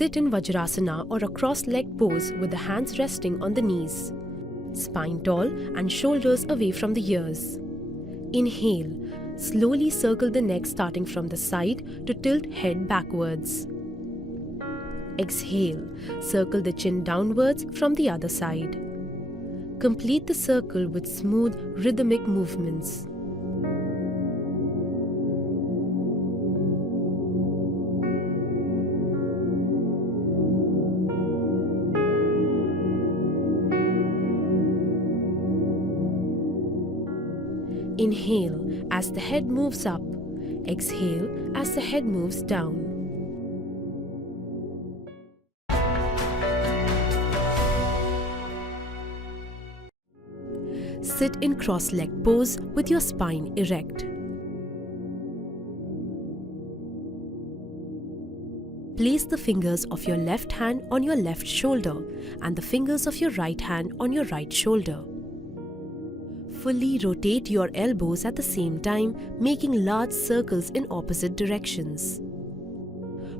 Sit in Vajrasana or a cross-legged pose with the hands resting on the knees. Spine tall and shoulders away from the ears. Inhale. Slowly circle the neck starting from the side to tilt head backwards. Exhale. Circle the chin downwards from the other side. Complete the circle with smooth, rhythmic movements. Inhale as the head moves up. Exhale as the head moves down. Sit in cross-legged pose with your spine erect. Place the fingers of your left hand on your left shoulder and the fingers of your right hand on your right shoulder. Fully rotate your elbows at the same time, making large circles in opposite directions.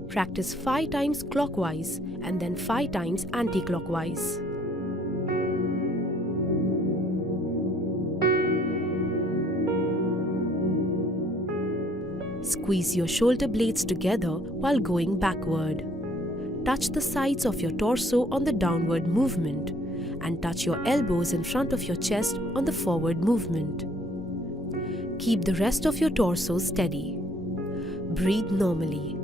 Practice 5 times clockwise and then 5 times anti-clockwise. Squeeze your shoulder blades together while going backward. Touch the sides of your torso on the downward movement and touch your elbows in front of your chest on the forward movement. Keep the rest of your torso steady. Breathe normally.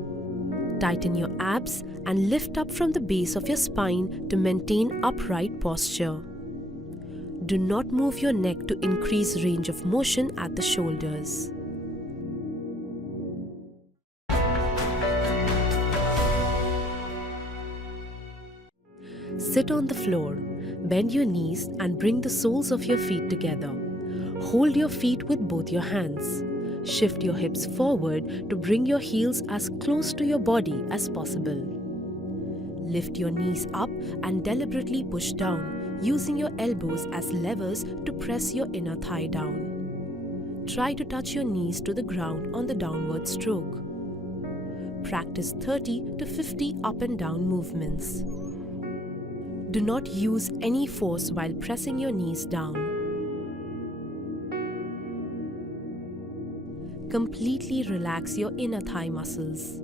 Tighten your abs and lift up from the base of your spine to maintain upright posture. Do not move your neck to increase range of motion at the shoulders. Sit on the floor. Bend your knees and bring the soles of your feet together. Hold your feet with both your hands. Shift your hips forward to bring your heels as close to your body as possible. Lift your knees up and deliberately push down, using your elbows as levers to press your inner thigh down. Try to touch your knees to the ground on the downward stroke. Practice 30 to 50 up and down movements. Do not use any force while pressing your knees down. Completely relax your inner thigh muscles.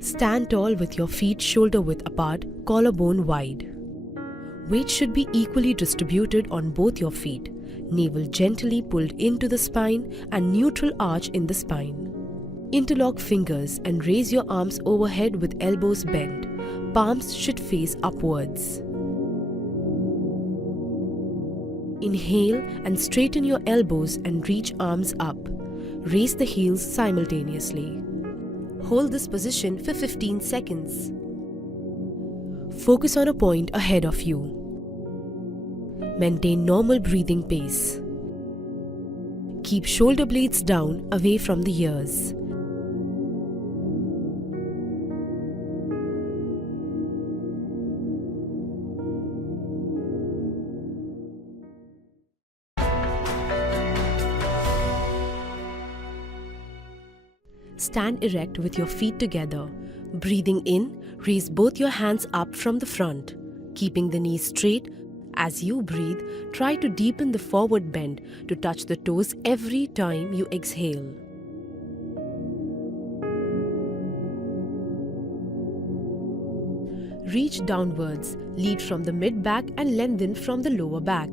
Stand tall with your feet shoulder width apart, collarbone wide. Weight should be equally distributed on both your feet. Navel gently pulled into the spine and neutral arch in the spine. Interlock fingers and raise your arms overhead with elbows bent. Palms should face upwards. Inhale and straighten your elbows and reach arms up. Raise the heels simultaneously. Hold this position for 15 seconds. Focus on a point ahead of you. Maintain normal breathing pace. Keep shoulder blades down away from the ears. Stand erect with your feet together. Breathing in, raise both your hands up from the front, keeping the knees straight. As you breathe, try to deepen the forward bend to touch the toes every time you exhale. Reach downwards, lead from the mid-back and lengthen from the lower back.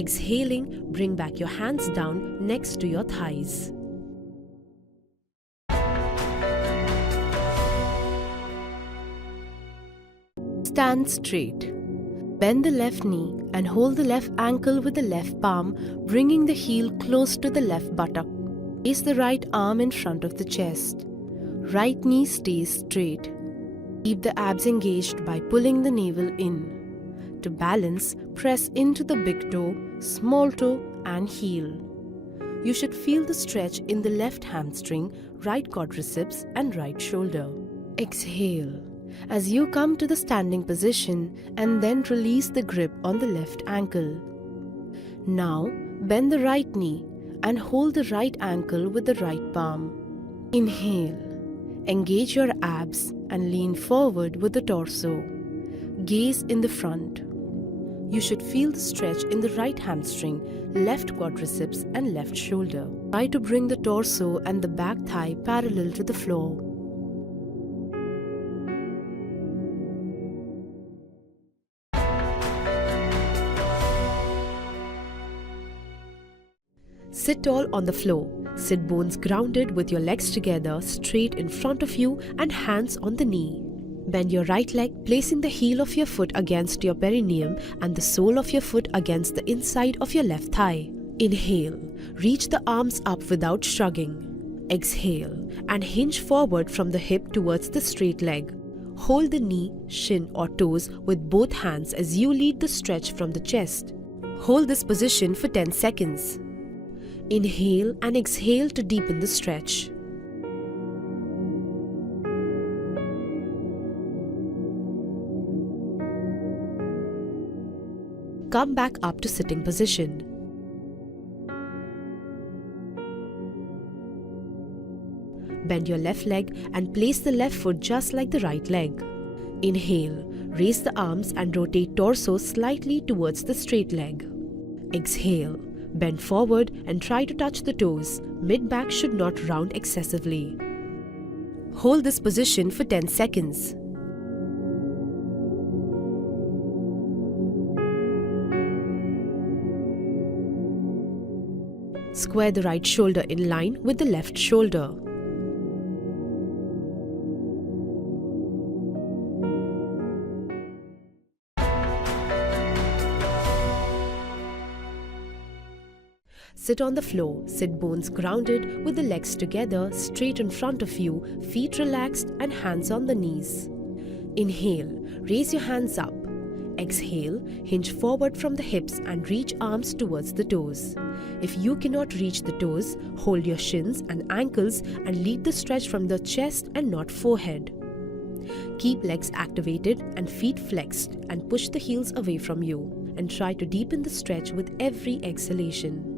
Exhaling, bring back your hands down next to your thighs. Stand straight. Bend the left knee and hold the left ankle with the left palm, bringing the heel close to the left buttock. Place the right arm in front of the chest. Right knee stays straight. Keep the abs engaged by pulling the navel in. To balance, press into the big toe, small toe and heel. You should feel the stretch in the left hamstring, right quadriceps and right shoulder. Exhale as you come to the standing position and then release the grip on the left ankle. Now, bend the right knee and hold the right ankle with the right palm. Inhale. Engage your abs and lean forward with the torso. Gaze in the front. You should feel the stretch in the right hamstring, left quadriceps and left shoulder. Try to bring the torso and the back thigh parallel to the floor. Sit tall on the floor. Sit bones grounded with your legs together straight in front of you and hands on the knee. Bend your right leg, placing the heel of your foot against your perineum and the sole of your foot against the inside of your left thigh. Inhale. Reach the arms up without shrugging. Exhale and hinge forward from the hip towards the straight leg. Hold the knee, shin or toes with both hands as you lead the stretch from the chest. Hold this position for 10 seconds. Inhale and exhale to deepen the stretch. Come back up to sitting position. Bend your left leg and place the left foot just like the right leg. Inhale, raise the arms and rotate torso slightly towards the straight leg. Exhale. Bend forward and try to touch the toes. Mid-back should not round excessively. Hold this position for 10 seconds. Square the right shoulder in line with the left shoulder. Sit on the floor, sit bones grounded with the legs together straight in front of you, feet relaxed and hands on the knees. Inhale, raise your hands up. Exhale, hinge forward from the hips and reach arms towards the toes. If you cannot reach the toes, hold your shins and ankles and lead the stretch from the chest and not forehead. Keep legs activated and feet flexed and push the heels away from you and try to deepen the stretch with every exhalation.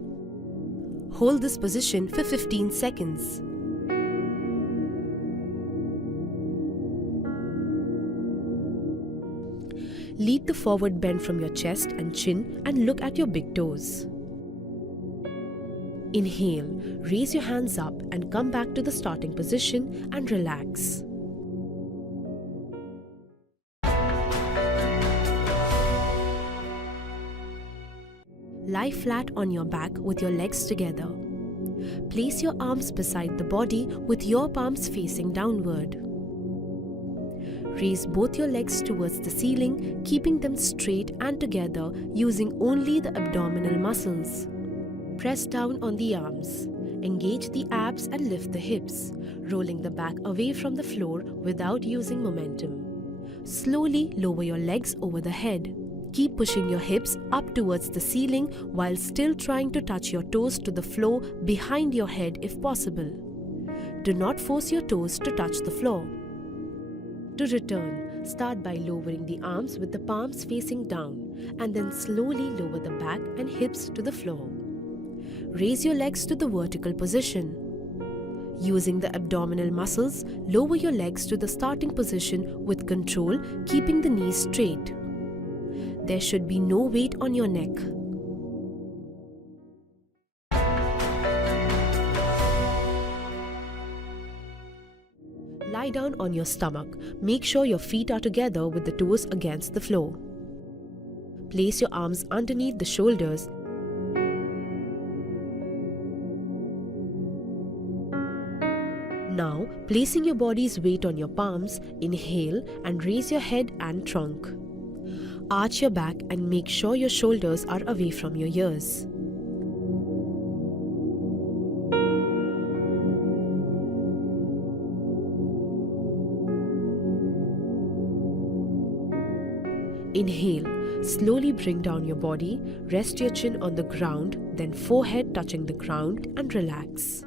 Hold this position for 15 seconds. Lead the forward bend from your chest and chin and look at your big toes. Inhale, raise your hands up and come back to the starting position and relax. Lie flat on your back with your legs together. Place your arms beside the body with your palms facing downward. Raise both your legs towards the ceiling, keeping them straight and together using only the abdominal muscles. Press down on the arms. Engage the abs and lift the hips, rolling the back away from the floor without using momentum. Slowly lower your legs over the head. Keep pushing your hips up towards the ceiling while still trying to touch your toes to the floor behind your head if possible. Do not force your toes to touch the floor. To return, start by lowering the arms with the palms facing down and then slowly lower the back and hips to the floor. Raise your legs to the vertical position. Using the abdominal muscles, lower your legs to the starting position with control, keeping the knees straight. There should be no weight on your neck. Lie down on your stomach. Make sure your feet are together with the toes against the floor. Place your arms underneath the shoulders Placing your body's weight on your palms, inhale and raise your head and trunk. Arch your back and make sure your shoulders are away from your ears. Inhale, slowly bring down your body, rest your chin on the ground, then forehead touching the ground and relax.